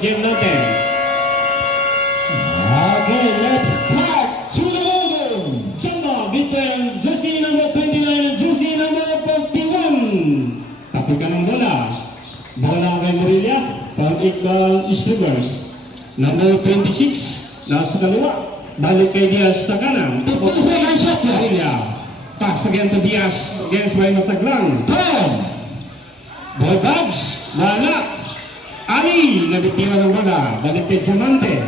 game natin. Okay, let's start. Children. Chamba, Gilpin, jersey number 29 and jersey number 41. Tapikan ng bola. Bola kay Morilla, pang-equal Strugers. Number 26, nasa kaliwa. Balik kay Diaz sa kanan. Second shot. Morilla. Pass again to Diaz against by Masaglang. Ball bags, wala. Ali, nabitiwan ng bola. Balik kay Diamante.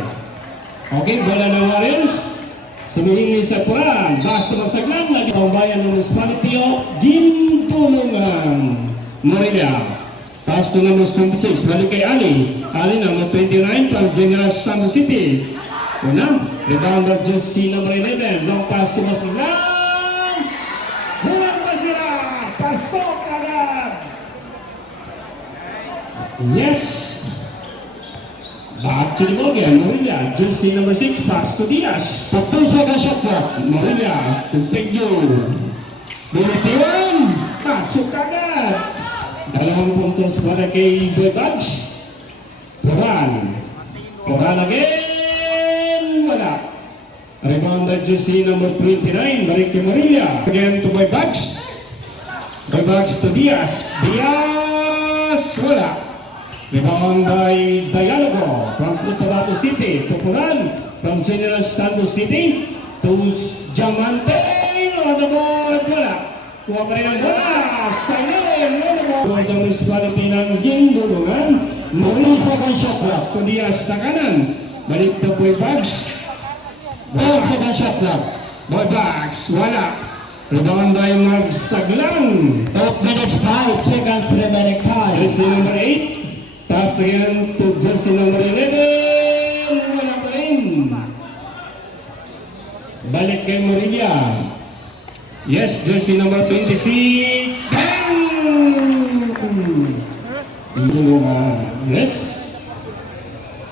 Okay, bola ng Warriors. Sumihingi sa Puran. Basta Masaglang. Lagi ang bayan ng municipality of Gintulungan. Morilla. Pass to number 26. Balik kay Ali. Ali number 29 from General Santos City. Una, rebound of jersey number 11. Long pass to Masaglang. Buwan pa sila. Pasok agad. Yes. Back to the ball again. Morilla. Jersey number 6. Pass to Diaz. 15 second shot. Morilla to Segyo. Binitiwan. Pasok agad. Dalawang puntos para kay The Dogs. Puran. Puran again. Wala. Rebound by jersey number 29. Balik kay Morilla. Again to Boy Bugs. Boy Bugs to Diaz. Diaz. Wala. Rebound by Dialogo from Cotabato City to Puran. From General Santos City to Diamante. On the ball. Wala. Kuha pa rin ang bola. Sa ilalim. Kuha ng municipality ng Gintulungan. Muli second shot. To Diaz sa kanan. Balik to Boy Bugs. 12 second shot. Boy Bugs. Wala. Rebound by Magsaglang. 8 minutes 5 seconds remaining time. Jersey number 8. Pass again to jersey number 11. Wala pa rin. Balik kay Morilla. Yes, jersey number 26. Bang! Yes.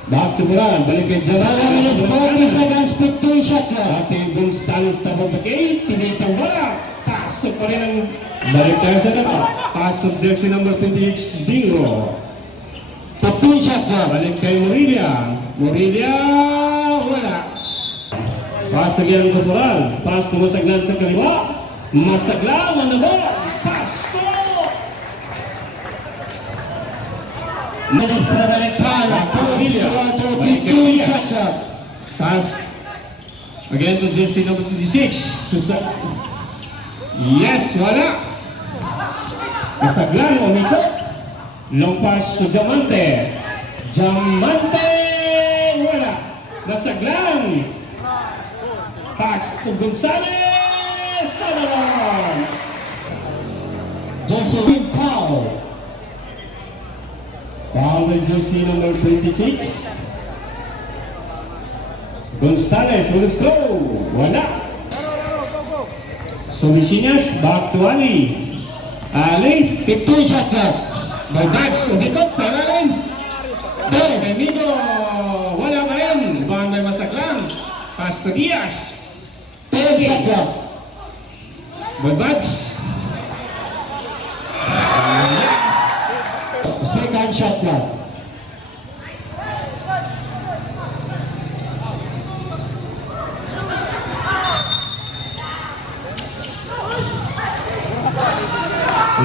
Back to Puran. Balik kay 7 minutes 40 seconds 15 shot. Ating Gonzales na babagay. Tinitang bola. Pasok pa rin ang balik tayo sa dapat. Pass to jersey number 26. Dingo. 15 shot. Balik kay Morilla. Morilla. Wala. Pass again to Puran. Pass to Masaglang sa kaliwa. Masaglang on the ball. Pasok! Minutes remaining time. 15 shots. Pass again to jersey number 26. Yes, wala. Masaglang umikot. Long pass to Diamante. Diamante. Wala. Masaglang. Pass to Gonzales. Salamat. Joshua Paul. Foul with jersey number 26. Gonzales will throw. Wala. Somisinas back to Ali. Ali. 15 shot. By Bags. Umikot sa ilalim. Kay Migo. Wala pa rin. Bang may Masaglang. Pass to Diaz. 10 shot. By Bags. Yes. Second shot.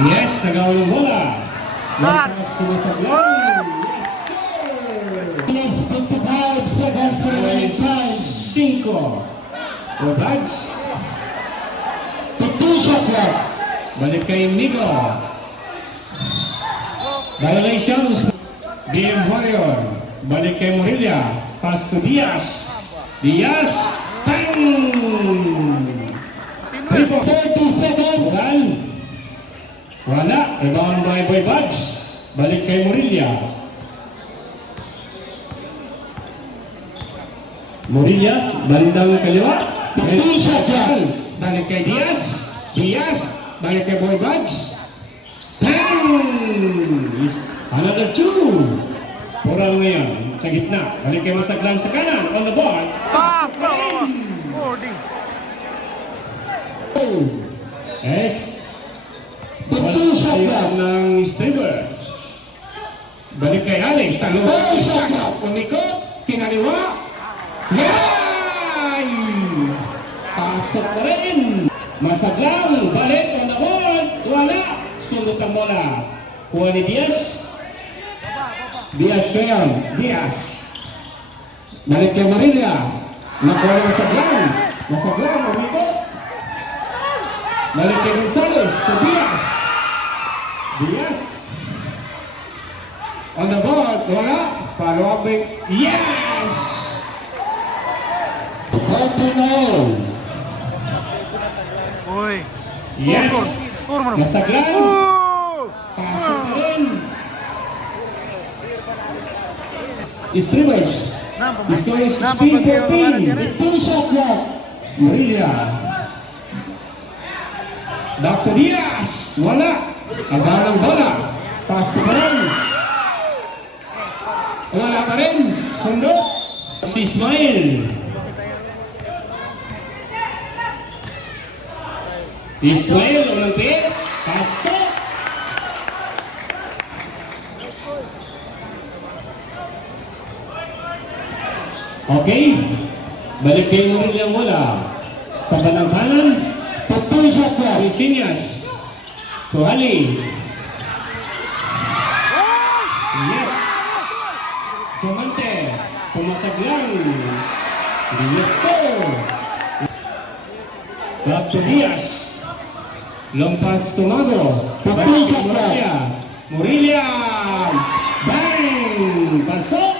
Yes, nagawa ng bola. Pass to Masaglang. Yes, sir. Yes, 55 seconds remaining time. 5. Bags. 15 shot. Balik kay Migo. Violations. BM Warrior. Balik kay Morilla. Pass to Diaz. Diaz. Bang! 30 seconds. Puran. Wala. Rebound by Boy Bugs. Balik kay Morilla. Morilla. Bandang kaliwa. 15 shot. Balik kay Diaz. Diaz. Balik kay Boy Bugs. Bang! Another 2. Puran ngayon. Sa gitna. Balik kay Masaglang sa kanan. On the ball. Yes. 15 shot. Ng Striver. Balik kay Alex. Talong. Oh, shot clock. Umikot. Kinaliwa. Yay! Pasok na rin. Masaglang. Balik on the board. Wala. Sunod ang bola. Kuha ni Diaz. Diaz ngayon. Diaz. Balik kay Marilla. Nakuha ni Masaglang. Masaglang. Umikot. Balik kay Gonzales. To Diaz. Diaz. On the board. Wala. Follow up. Yes! 14-0. Uy. Yes! Tur mo na. Nasaglan. Oh! Pasok na rin. Streamers. Score is 16-14. 15 shot clock. Marilla. Dr. Diaz. Wala. Abanang bola. Pass to pa rin. Wala pa rin. Sundo. Si Ismail. Ismail. Unang pick. Pasok. Okay. Balik kay Marilla mula. Sa banang kanan. 15 shot clock. Vicinias. Tuhali. Yes. Diamante. Pumasag lang. Yes, sir. Back to Diaz. Lompas Tumago. Tapos sa Morilla. Morilla. Bang! Pasok.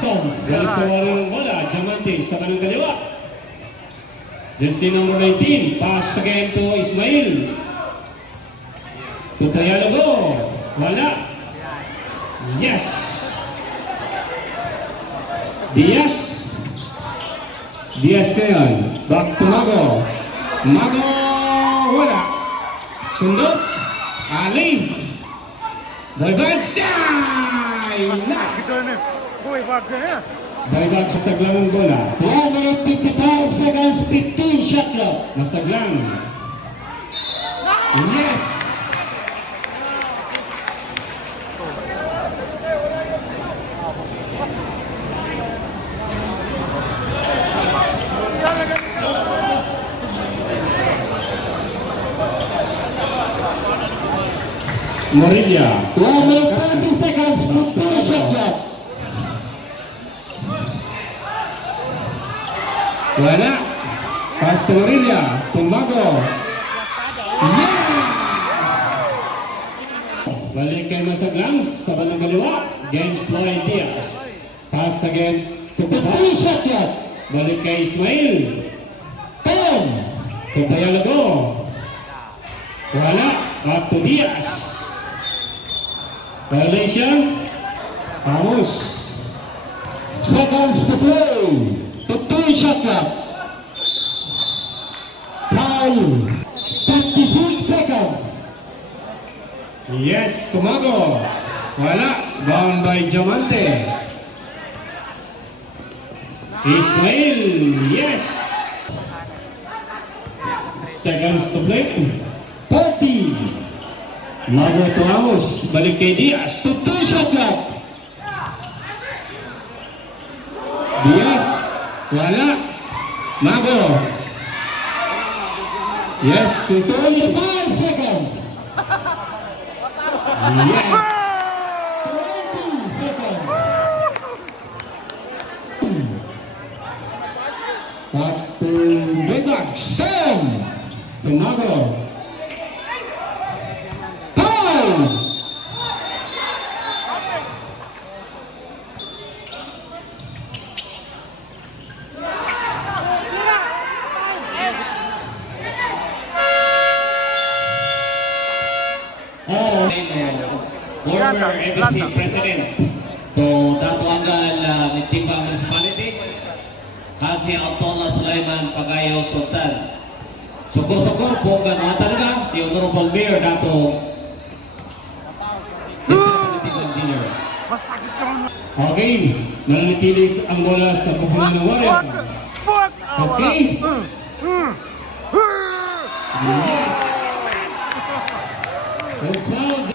Balik sa warang bola. Diamante sa kanang kaliwa. Jersey number 19. Pass again to Ismail. To Tayalogo. Wala. Yes. Diaz. Diaz ngayon. Back to Mago. Mago. Wala. Sundot. Ali. Bagsay. Gitu na. Uy, wag ka na. Baybag sa saglamong bola. 1 minute 55 seconds. 15 shot clock. Nasaglang. Yes. Morilla. 1 minute 30 seconds. 15 shot clock. Wala. Pass to Morilla. Tumago. Yes! Balik kay Masaglang sa bandang kaliwa. Against Lloyd Diaz. Pass again to 15 Baba. shot clock. Balik kay Ismail. 10. To Tayalago. Wala. Back to Diaz. Violation. Ramos. Seconds to play. 15 shot clock. Foul. 56 seconds. Yes, Tumago. Wala. Bound by Diamante. Ismail. Yes. Seconds to play. 30. Mago to Ramos. Balik kay Diaz. 15 shot clock. Diaz. Wala. Mago. Yes, to 25 seconds. Yes. 20 seconds. Back to Bedbugs. 10. Tumago. 5. Former ABC President to Datuangan Mitimba Municipality, Haji Abdullah Sulaiman Pagayaw Sultan. Syukur-syukur po ganwatan ka, the Honorable Mayor Dato Deputy Engineer. Masakit ka man. Okay. Nananatili ang bola sa pupunan ng Warrior. Wag! Wag! Ah, wala. Okay. Yes. Yes, now.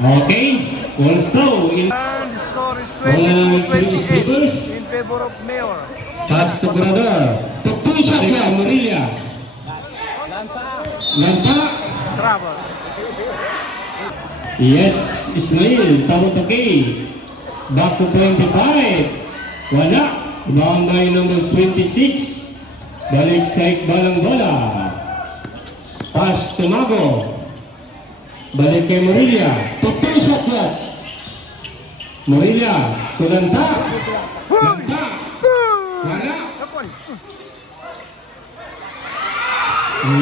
Okay, ball slow. And the score is Wala naman 22-28 Clippers. in favor of Mayor. Pass to Granador. 15 shot Balik clock. kay Morilla. Lampa. Travel. Yes, Ismail. Tarot okay. Back to 25. Wala. Rebound by number 26. Balik sa ikbalang bola. Pass to Mago. Balik kay Morilla. 15 shot clock. Morilla. Tulanta. Lanta. Wala. Kapon.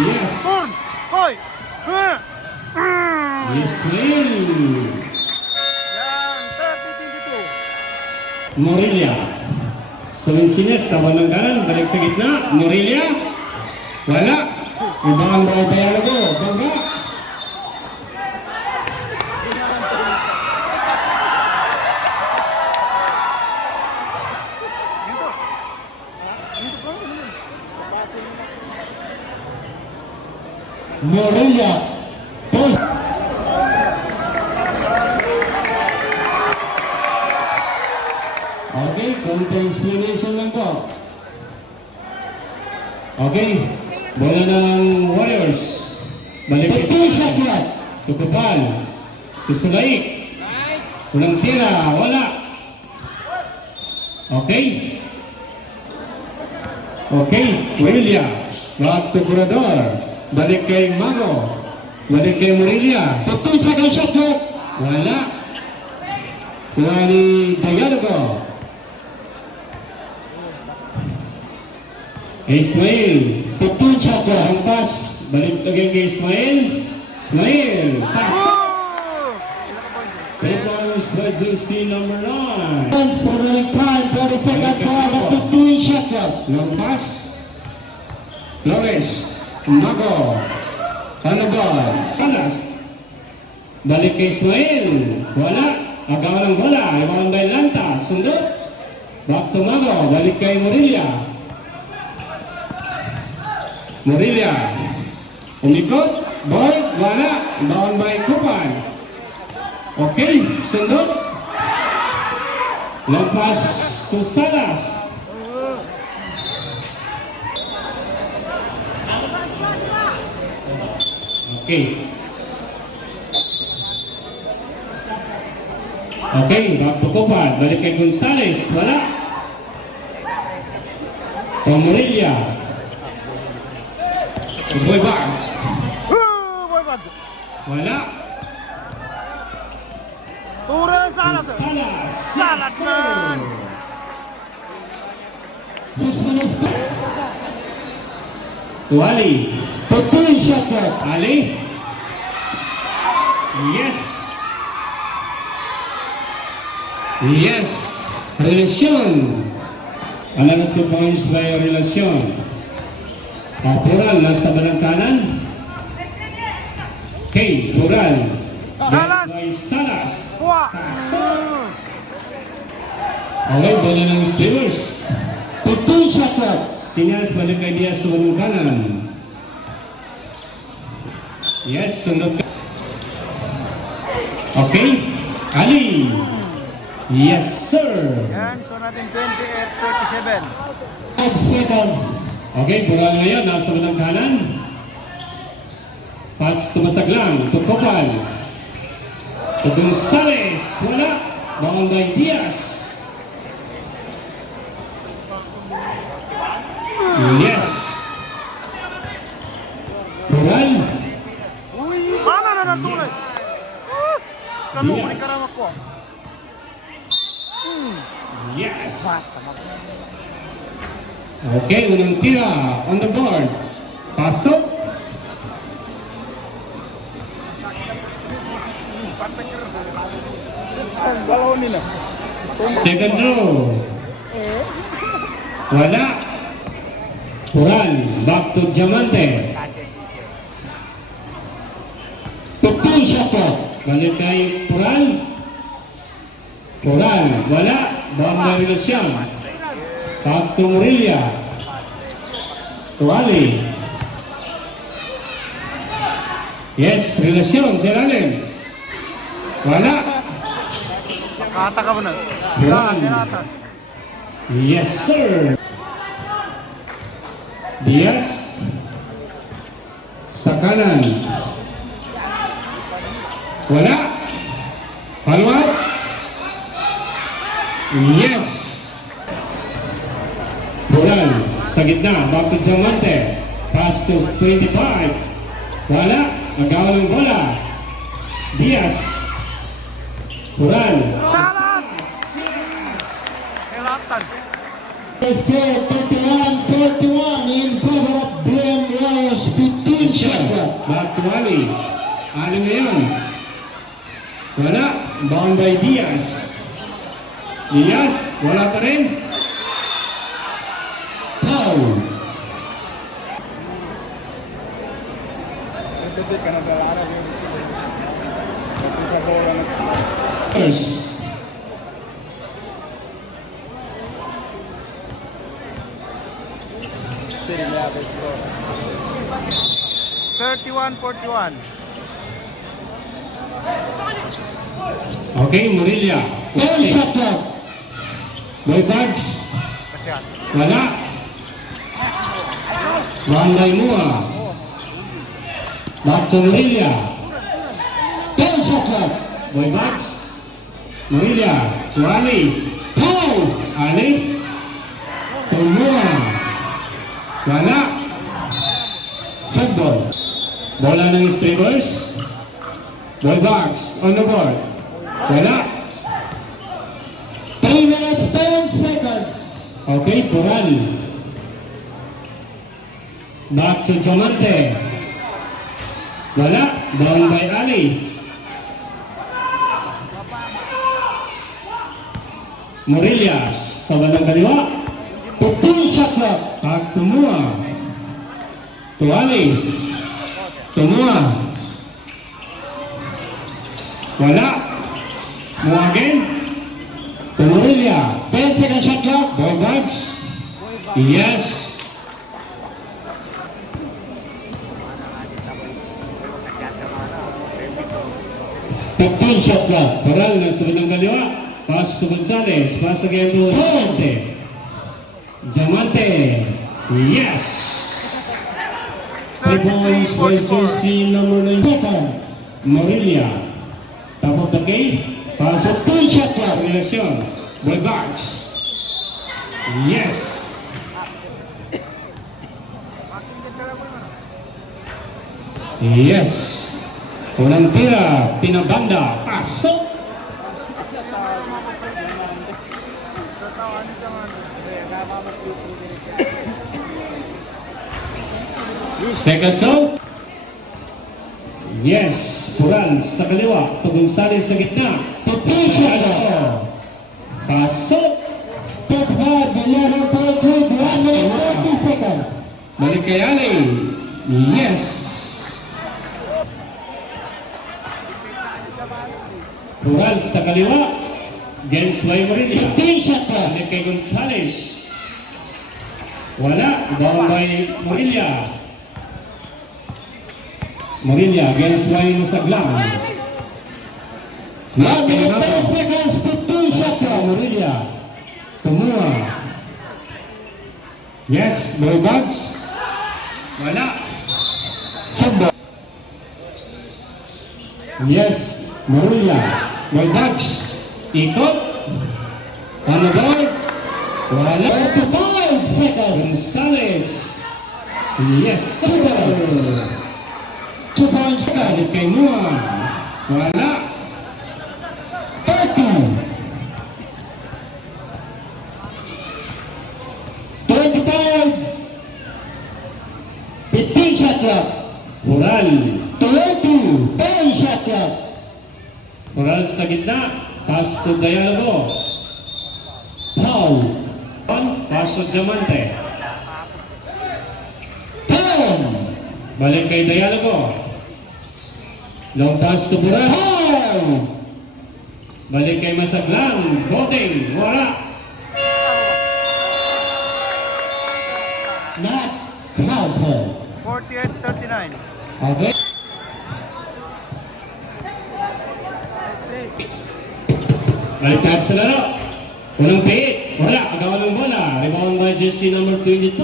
Yes. Pun. Hoy. Ismail. Yan, 30-22. Morilla. Salinsines, tawan ng kanan, balik sa gitna. Morilla. Wala. Ibang bawal Bayalago. Bangga. Dito. Dito ko. Morilla. Post. Okay, counter explanation lang po. Okay, bola ng Warriors. Balik kay 15 shot clock. Tukubal. Susulaik. Walang tira, wala. Okay. Okay, Morilla. Back to Curador. Balik kay Mago. Balik kay Morilla. 15 second shot clock. Wala. Kuha ni Dialogo. Ismail. 15 shot clock. Ang pass. Balik again kay Ismail. Ismail. Pass. Oh! Rebounds by jersey number 9. Once remaining time for the second quarter. 15 shot clock. Long pass. Flores. Mago. Panabal. Anas. Balik kay Ismail. Wala. Agaw ng bola. Rebound by Lanta. Sundot. Back to Mago. Balik kay Morilla. Morilla. Umikot. Ball. Wala. Rebound by Kupan. Okay. Sundot. Lampas to Salas. Okay. Okay, back to Kupan. Balik kay Gonzales. Wala. Pomorilla. Boy Barnes. Boy, bad. Wala. Turan sana, sir. Salas. Salas man. 6 minutes. Tuwali. 15 shot clock. Ali. Yes. Yes. Relasyon. Alam ito points by relasyon. Pural, nasa balang kanan. Okay, Pural. Salas. By Salas. Kuha. Okay, bola ng Steelers. 15 shot clock. Sinyas balik kay Diaz sa balang kanan. Yes, sundot ka. Okay, Ali. Yes, sir. Yan, so natin 28-37. 5 seconds. Okay, Pural ngayon, nasa balang kanan. Pass tumasaglang, tukopal. To Gonzales, wala. Ball by Diaz. Yes. Pural. Uy! Ano na natuloy? Kanu ko ni karamak ko. Yes. Okay, unang tira on the board. Pasok. Balaw nila. Second throw. Wala. Pural. Back to Diamante. 15 shot clock. Balik kay Pural. Pural. Wala. Bawang na siyang. Back to Morilla. Tuwali. Yes, relasyon. Siralim. Wala. Kata ka mo na. Yan. Ganata. Yes, sir. Diaz. Sa kanan. Wala. Follow up. Yes. Bulan. Sa gitna. Back to Diamante. Pass to 25. Wala. Agaw ng bola. Diaz. Bulan. Salas! Kelatan. Score 31-41 in favor of BM Warriors 15 shot clock. Back to Ali. Ali ngayon. Wala. Bound by Diaz. Diaz. Wala pa rin. Foul. First. 31-41. Okay, Morilla. 10 shot clock. Boy Bugs. Kasihan. Wala. Wanday Mua. Back to Morilla. 10 shot clock. Boy Bugs. Morilla. To Ali. Foul. Ali. To Mua. Wala. Sagbol. Bola ng Streamers. Boy Bugs on the board. Wala. 3 minutes 10 seconds. Okay, Pural. Back to Diamante. Wala. Down by Ali. Morillas. Sa walang kaliwa. 15 shot clock. Back to Mua. To Ali. To Mua. Wala. Mua again. To Morilla. 10 second shot clock. Boy Bugs. Yes. Fifteen shot clock. Paral na sa ng kaliwa. Pass to Gonzales. Pass again to Diamante. Diamante. Yes. 3 points by jersey number 9. Seconds. Morilla. Top of the game. Pass to 15 shot clock. Relasyon. Boy Bugs. Yes. Yes. Unang tira. Pinabanda. Pasok. Second count. Yes. Pural sa kaliwa. Tugong sali sa gitna. 15 shot clock. Pasok. Top head, 11.2, 1 minute 30 seconds. Balik kay Ali. Yes. Pural sa kaliwa. Against by Morilla. 15 shot clock. Balik kay Gonzales. Wala. Down by Morilla. Morilla against by Masaglang. 1 minute 10 seconds, 15 shot clock. Morilla. Tumua. Yes, Boy Bugs. Wala. Samba. Yes, Morilla. Boy Bugs. Ikot. On the board. Wala. 35 seconds. Gonzales. Yes, super. 2 points. Balik kay Mua. Wala. 30. 25. 15 shot clock. Pural. 20. 10 shot clock. Pural sa gitna. Pass to Dialogo. Foul. Pass to Diamante. 10. Balik kay Dialogo. Long pass to Pural. Foul. Balik kay Masaglang. Voting. Wala. Not counted. 48-39. Okay. Baliktad sa laro. Unang piit. Wala. Agawan ng bola. Rebound by jersey number 22.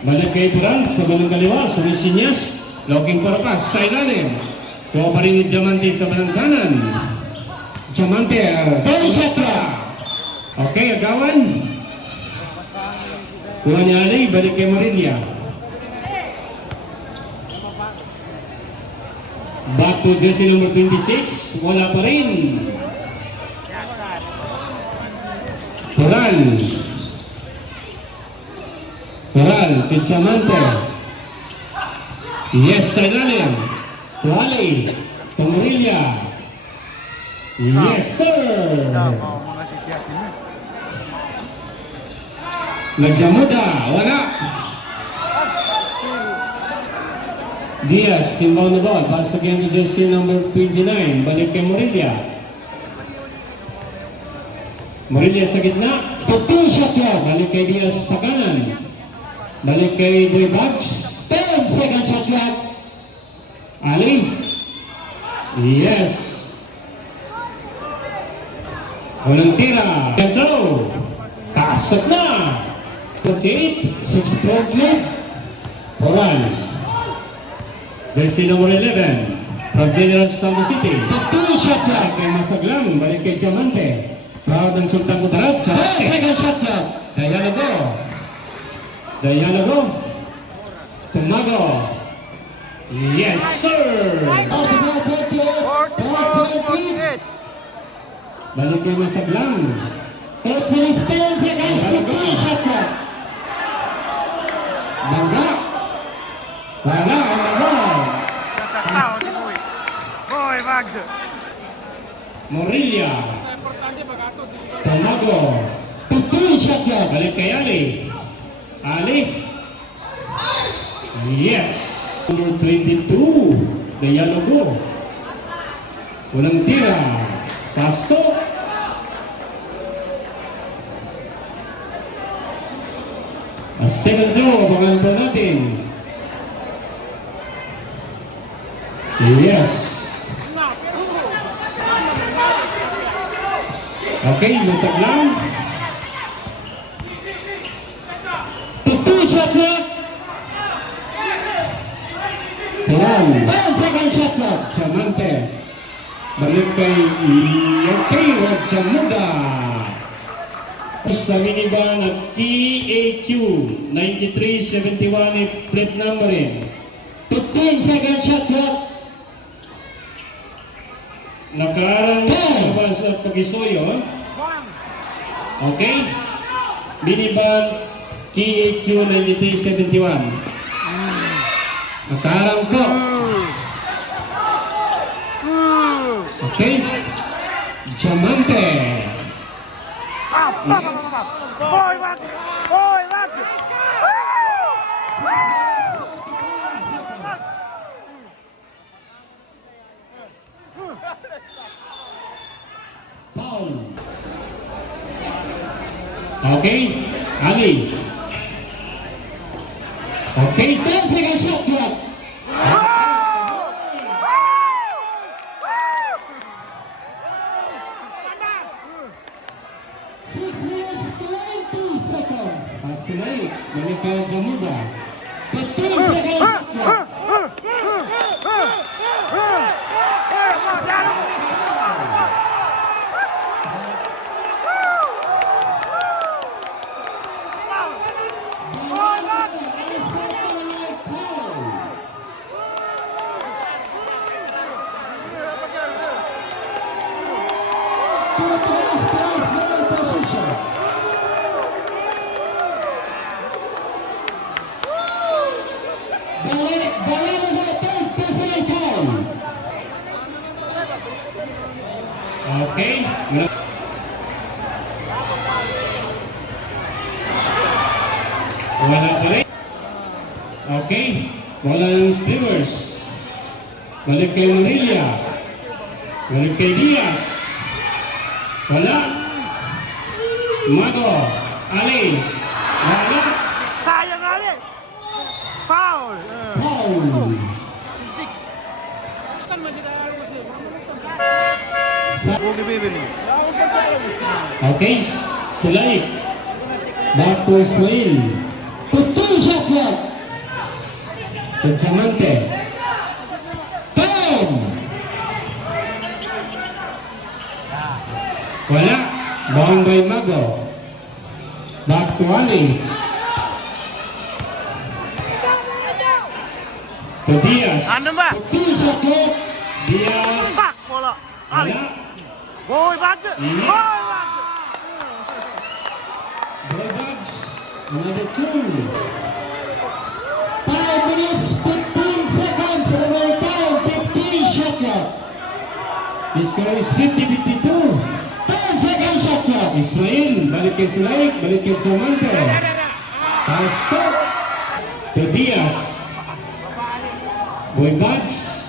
Balik kay Turan sa balang kaliwa. Sumisinyas. Looking for a pass. Sa ilalim. Kuha pa rin yung Diamante sa balang kanan. Diamante. Ten shot clock. Okay, agawan. Kuha niya Ali. Balik kay Marilia. Back to jersey number 26. Wala pa rin. Turan. Turan. Diamante. Yes, sa ilalim. Tuali. Tumarilia. Yes, sir. Tama mga si Tiakin na. Nagjamuda. Wala. Diaz, inbound na ball. Pass again to jersey number 29. Balik kay Morelia. Morelia sa gitna. 15 shot clock. Balik kay Diaz sa kanan. Balik kay Boy Bugs. 10 second shot clock. Ali. Yes. Walang tira. Throw. Pasok na. 48. 6 lead. Oran. Jersey number 11. From General Santos City. 15 shot clock. Kay Masaglang. Balik kay Diamante. Proud ng Sultan Kudarab. 10 second shot clock. Dialogo. Dialogo. Tumago. Yes, sir. Out the ball, 48. 44, 48. Balik kay Masaglang. 8 minutes, 10 seconds, 15 shot clock. Bangga. Wala. Wala. Sa tao ni Boy. Boy, Mags. Morelia. Tumago. 15 shot clock. Balik kay Ali. Ali. Yes. Number 22. Dialogo. Walang tira. Pasok. Ang second throw. Abangan po natin. Yes. Okay, masag lang. 15 shot clock. Wow. 10 second shot clock. Diamante. Balik kay Yakiro Jamuda. Sa minivan at TAQ 9371 plate numberin. 15 second shot clock. Nakarang labas at Pagisoyo. Okay? Minivan TAQ 9371. Nakarang po. Okay? Diamante. Boy, Mags. Boy, Mags. Paul. Okay? Ali. Okay? 10 second shot clock. 6 minutes, 20 seconds. Pasilay. Balik kay Jamuda. 15 seconds shot clock. Okay? Wala pa rin. Okay? Wala ng Steelers. Balik kay Morelia. Balik kay Diaz. Wala. Mago. Ali. Wala. Sayang Ali. Foul. Foul. 6. Pogi Baby nih. Okay, Sulaik. Back to Ismail. 15 shot clock. To Diamante. 10. Wala. Bound by Mago. Back to Ali. To Diaz. Andun ba? 15 shot clock. Diaz. Pak bola. Ali. Wala. Boy Badge. Yes. Boy Badge. Bulldogs. Another 2. 5 minutes, 15 seconds. Remaining time, 15 shot clock. The score is 50-52. 10 second shot clock. Ismail. Balik kay Sulaik. Balik kay Diamante. Pasok. To Diaz. Bulldogs.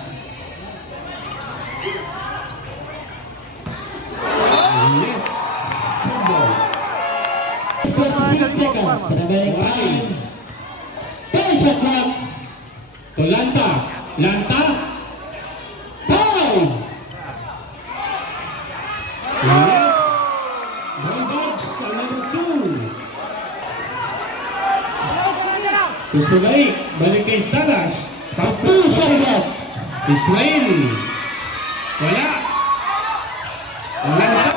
Yes. Football. 46 seconds. Remaining time, 10 shot clock. To Lanta. Lanta. 5. Yes. Bulldogs. Another 2. To Sulaik. Balik kay Stalas. Pass to 2 shot clock. Ismail. Wala. Lanta.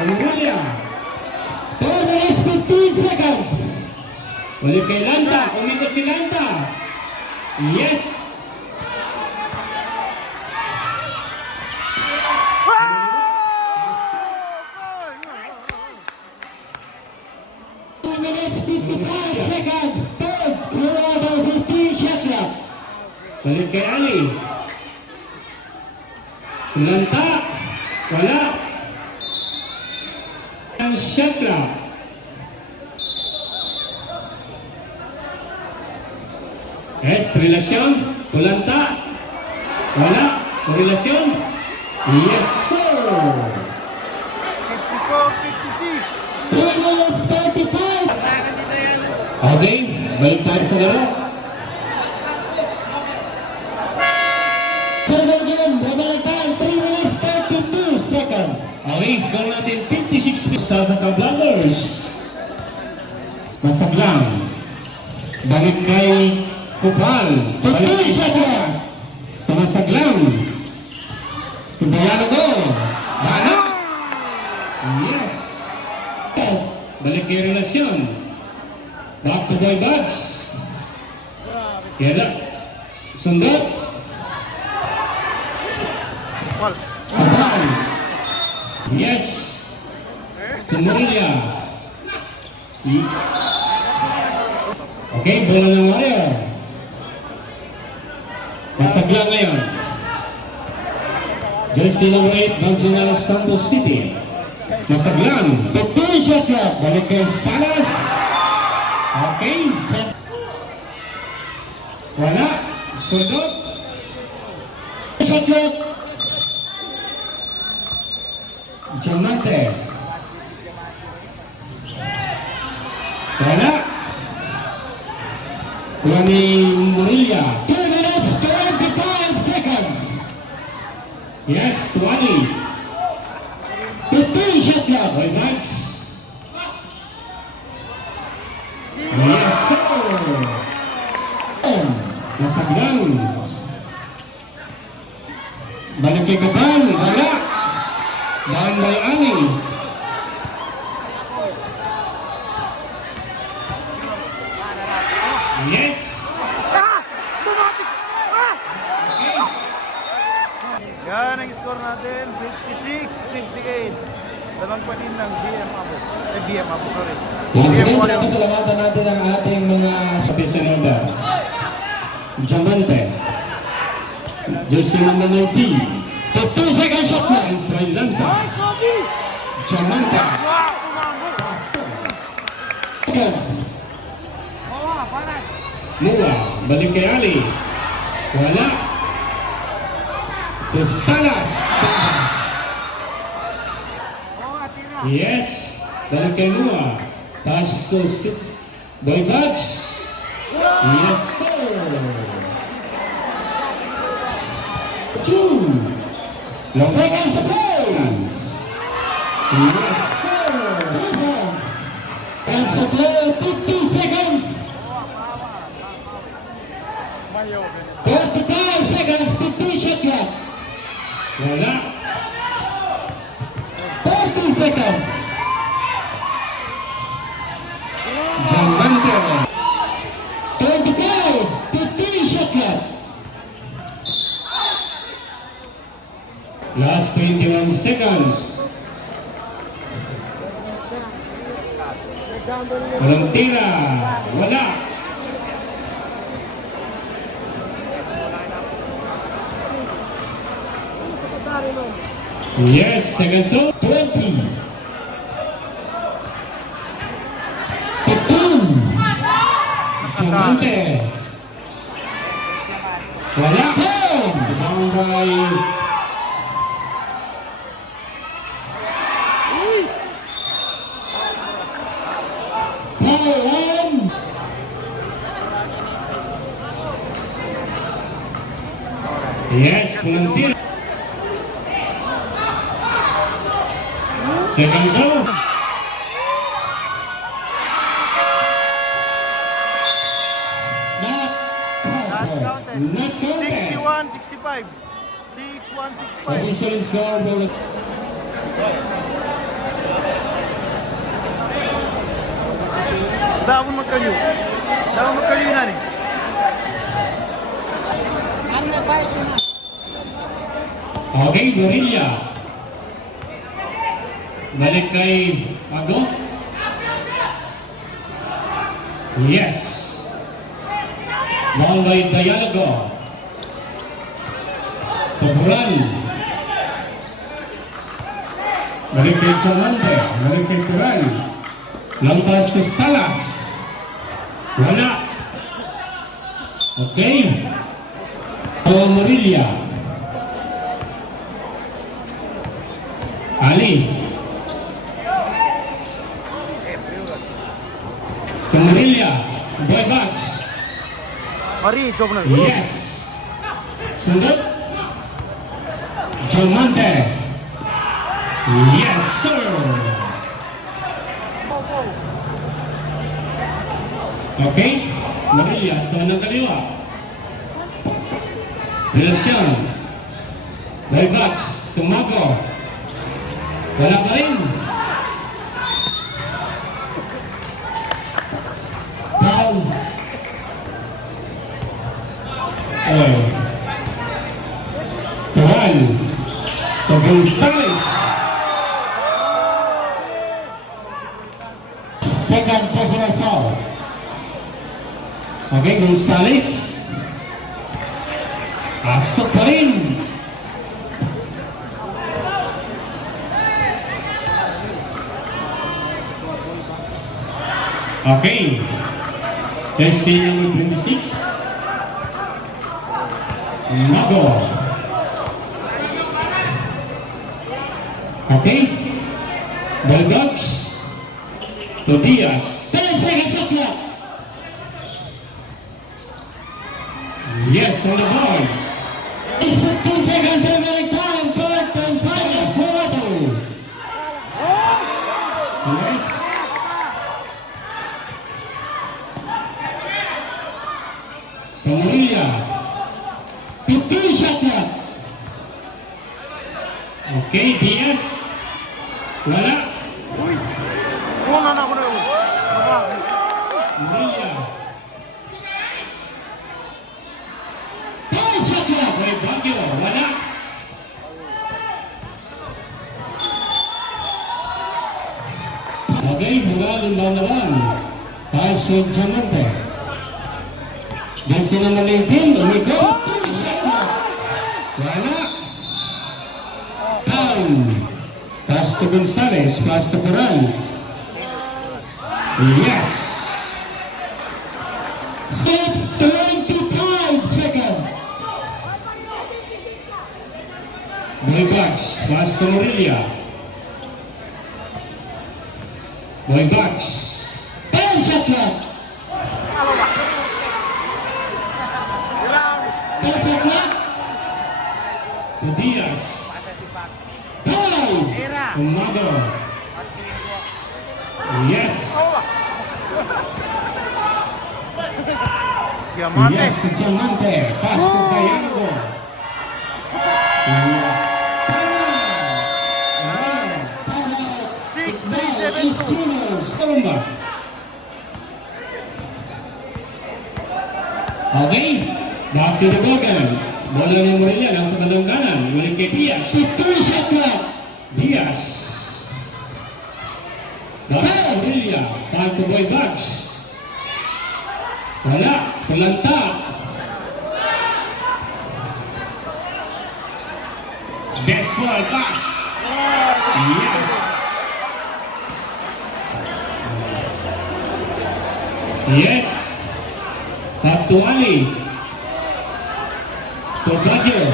Umulia. 4 minutes, 15 seconds. Balik kay Lanta. Umikot si Lanta. Yes. Two minutes, 55 seconds. Third quarter, 15 shot clock. Balik kay Ali. Lanta. Wala. Ang shot clock. Yes, relasyon. Tulanta. Wala. Relasyon. Yes, sir. 54, 56. 3 minutes, 35. Okay, balik tayo sa laro. Third game, remaining time, 3 minutes, 32 seconds. Okay, score natin 56 sa Casablancas. Masaglang. Balik kay Kupal. Balik kay Sakas. Tumasaglang. Tubayano ko. Bana. Yes. Balik kay Relasyon. Back to Boy Buds. Kaya sundot. Wal. Kapal. Yes. Sumurilla. Okay, bola ng Warrior. Masaglang ngayon. Jersey number 8, Marginal Santos City. Masaglang. 15 shot clock. Balik kay Salas. Okay. Wala. Sundot. Shot clock. Diamante. Wala. Wala ni Murilla. 2 minutes, 25 seconds. Yes, Tuwali. 15 shot clock. Boy Max. Yes, sir. Nasaglang. Balik kay Kapal. Wala. Down by Ani. Yes. Ah! Dumating! Ah! Yan ang score natin, 56-58. Dalawang panin ng BM Abu. BM Abu, sorry. Once again, BM Warriors. pinapasalamatan natin ang ating mga sapisananda. Diamante. Jersey number 19. 15 second shot clock. Israel Lanta. Diamante. Wow! Umambot! Seconds. Mua. Balik kay Ali. Wala. To Salas. Yes. Balik kay Mua. Pass to Boy Buds. Yes, sir. 2. Long Seconds to play. pass. Yes, sir. Defense. And so play 50 seconds. 45 seconds, 50 shot clock. Wala. 30 seconds. Diamante. 25, 15 shot clock. Last 21 seconds. Walang tira. Wala. Yes, second two. 20. 15. Diamante. Wala. 10. Rebound by Foul on. Yes, walang tira. Second two. Not Not counted. counted. Not counted. 61, 65. 61, 65. Additional score by Dapat magkayo. Dapat magkayo na rin. Okay, Gorilla. Balik kay Mago. Yes. Ball by Dialogo. Paburan. Balik kay Chomante. Balik kay Turan. Lampas kay Salas. Wala. Okay. Morilla. Ali. Camarilla. Boy Box. Mari, job na. Yes. Sundot. Jomante. Yes, sir. Okay. Morilla sa ng kaliwa. Wilson. Boy Box. Tumago. Wala pa rin. Foul. Oh. Tuhan. Gonzales. Second personal foul. Okay, Gonzales. Pasok pa rin. Okay. Jersey number 26. Mago. Okay. Bulldogs. Tobias. 10 seconds shot clock. Yes, on the board. It's 15 seconds remaining time. Third and final quarter. Yes. Camarilla. 15 shot clock. Okay, Diaz. Wala. Una na ako na yun. Camarilla. 10 shot clock. Okay, Baguio. Wala. Okay, mula limang naman. Pasok Diamante. Jersey naman 18. Umikot. Wala. Down. Pass to Gonzales. Pass to Coral. Yes. 25 seconds. Boy Bucks. Pass to Morilla. Boy Bucks. 10 shot clock. 10 shot clock. To Diaz. Foul. Umago. Yes. Diamante. Yes, to Diamante. Pass to Gallego. Timeout. 6-3-7-2. Steelers. Salumba. Okay. Back to the Bogan. Bola ni Morelia nasa bandang kanan. Balik kay Diaz. 15 shot clock. Diaz. Morelia. Pass to Boy Bugs. Wala. Pulanta. Best ball pass. Yes. Yes. Back to Ali. To Baggio.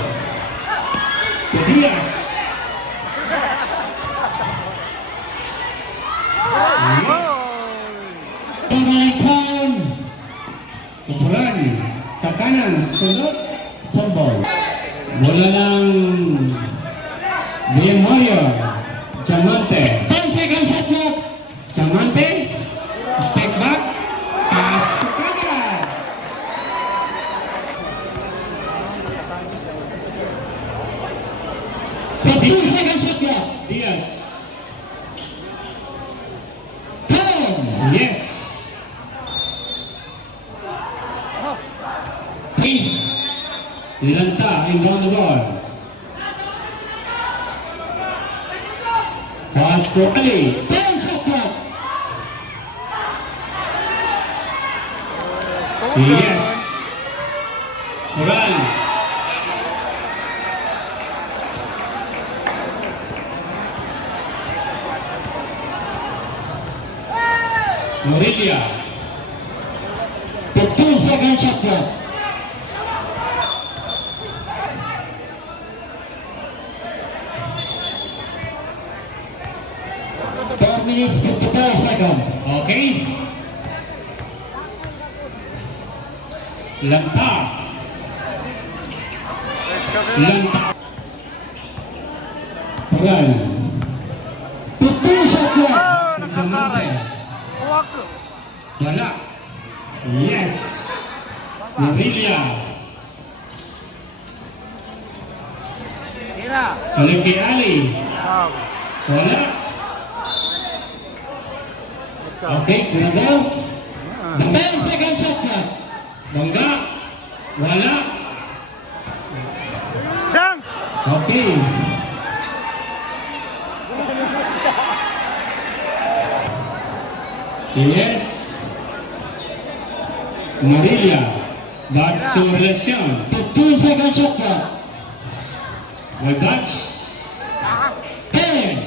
To Diaz. Yes. Overnight time. Tupuran. Sa kanan. Sunod. Sambal. Bola ng BM Warrior. Diamante. 10 seconds shot clock. Diamante. Step back. Pass sa kanan. Fifteen seconds shot clock. Diaz. 10. Yes. Hey. Lilanta. Inbound the ball. Pass for Ali. 10 shot clock. Yes. Moral. Morelia. 15 seconds shot clock. Minutes 54 seconds. Okay. Lanta. Lanta. Moral. 15 shot clock. Ah, nagkakaray. Huwag. Wala. Yes. Morelia. Balik kay Ali. Ah, Wala. Okay, Kunagaw. 10 seconds shot clock. Bangga. Wala. Dang! Okay. Yes. Morelia. Back to Relacion. 15 seconds shot clock. Well, Dutch. Yes.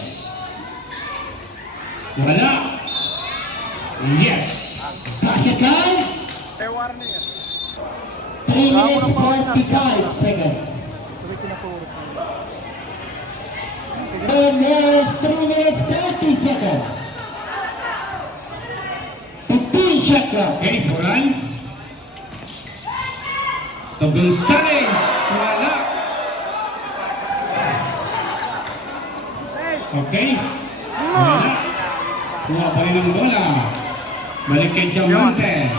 Wala. Yes. Basket count. Ewan na yan. 3 minutes 45 seconds. And there's 3 minutes 30 seconds. 15 shot clock. Okay, Moral. To Gonzales. Wala. Okay. Wala. Kuha pa rin ang bola. Balik kay Diamante.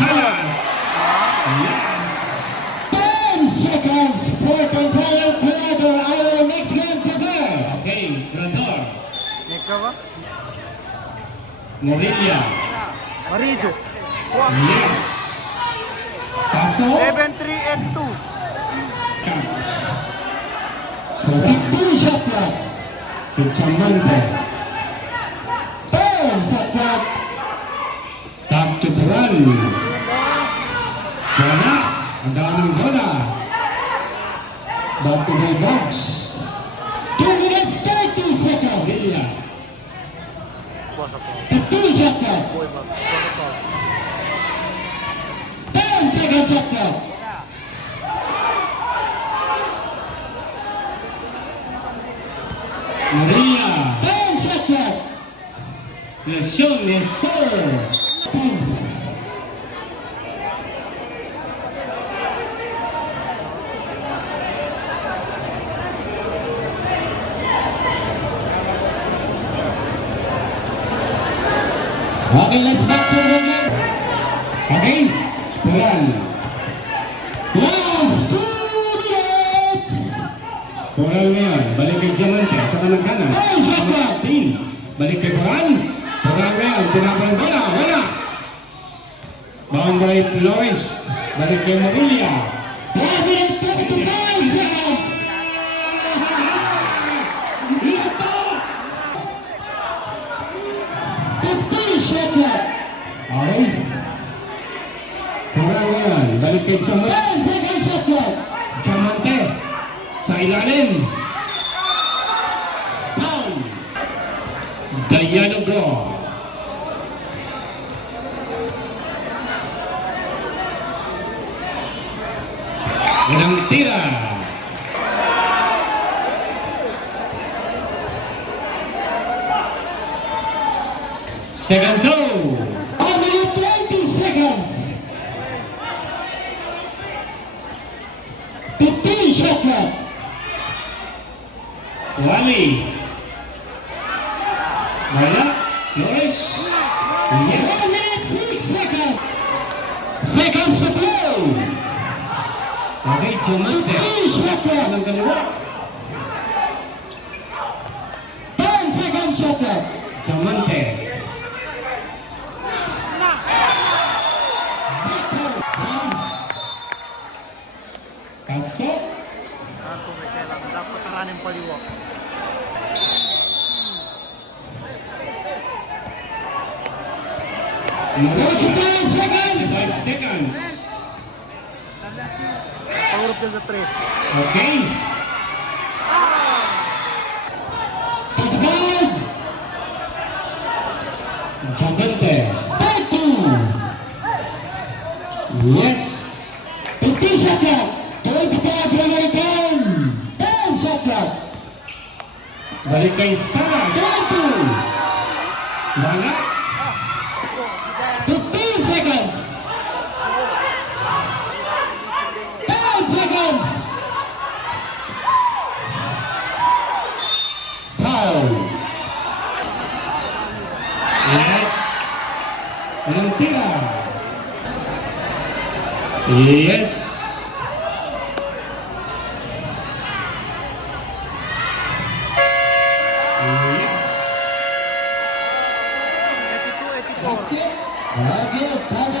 Salas. Yes. 10 seconds. Fourth and final quarter. Our next game prepare. Okay, Grantor. Ikaw ba? Morelia. Marijo. Huwag. Yes. Paso. 7-3-2. Chance. 15 shot clock. To Diamante. 10 shot clock. Back to Duran. Wala. Ang daming bola. Back to the Bucks. 2 minutes 30 seconds. Morelia. Buwas ako. 15 shot clock. Boy, mag. Buwas ako. 10 second shot clock. Morelia. 10 shot clock. Lesion, Lesor. Teams. Okay, let's back to the game. Okay, Puran. Last 2 minutes. Puran ngayon, balik kay Diamante sa kanang kanan. Oh, shot clock. 15. Balik kay Puran. Puran ngayon, tinapang bola, wala. Bound by Flores. Balik kay Marulia. 1 minute 35 seconds. Ito! 15 shot clock. Okay. Puran ngayon, balik kay Diamante. 10 seconds shot clock. Diamante. Sa ilalim. Pound. Dialogo. Unang tira. Second throw. 1 minute 20 seconds. 15 shot clock. Wally. Wala. Flores. Yes. 1 minute 6 seconds. Seconds to play. Okay, Diamante. 15 shot clock. Ang kaliwa. 10 seconds shot clock. Diamante. Pasok. Ako may kailangan. Dapat taranin paliwak. Marami. 35 seconds. 5 seconds. Pangurap dyan sa 3. Okay. 35. Diamante. 30. Yes. 15 shot clock. 25 remaining time. 10 shot clock. Balik kay Sara. 20. Wala. 15 seconds. 10 seconds. Foul. Yes. Unang tira. Yes. Yes. 82, 84. Basket. Okay, time